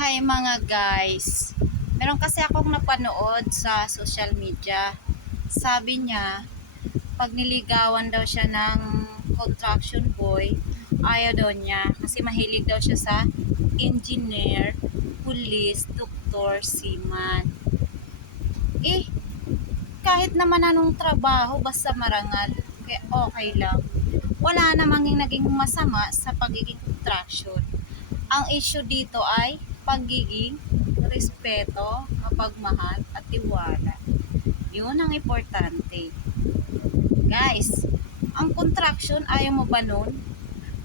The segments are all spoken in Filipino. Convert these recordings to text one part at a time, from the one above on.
Hi mga guys, meron kasi akong napanood sa social media. Sabi niya, pag niligawan daw siya ng construction boy, ayaw daw niya kasi mahilig daw siya sa engineer, pulis, doktor, seaman. Kahit naman anong trabaho basta marangal, kaya okay lang. Wala namang naging masama sa pagiging construction. Ang issue dito ay pagiging respeto, mapagmahal at tiwala. Yun ang importante. Guys, ang construction, ayaw mo ba nun?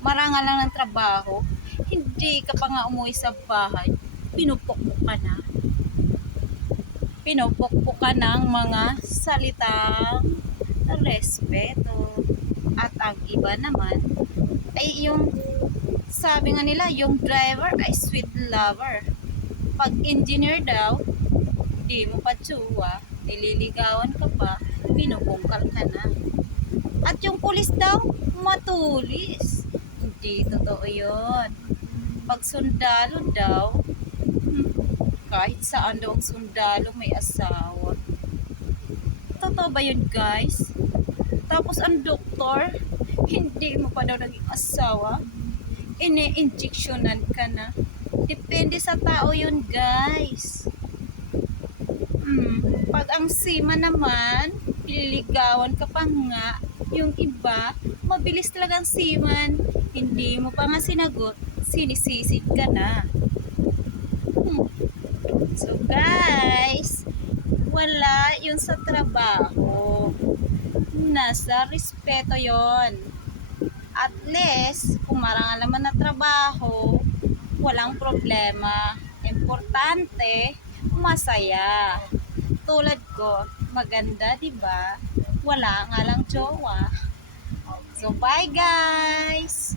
Marangal lang ng trabaho, hindi ka pa nga umuwi sa bahay, pinupukpok ka na. Pinupukpok ka ng mga salitang respeto. At ang iba naman ay yung sabi nga nila, yung driver ay sweet lover. Pag engineer daw, di mo pa tsuwa, nililigawan ka pa, binubungkal ka na. At yung pulis daw, matulis. Hindi totoo yun. Pag sundalo daw, kahit saan daw ang sundalo may asawa. Totoo ba yun guys? Tapos ang doktor, hindi mo pa daw naging asawa, ini-injectionan ka na. Depende sa tao yun guys. Pag ang sima naman, ililigawan ka pa nga. Yung iba, mabilis talagang siman. Hindi mo pa nga sinagot, sinisisid ka na. So guys, wala yun sa trabaho. Nasa respeto yon. At least, kung marangal naman na trabaho, walang problema. Importante, masaya. Tulad ko, maganda, di ba? Wala nga lang jowa. So, bye guys!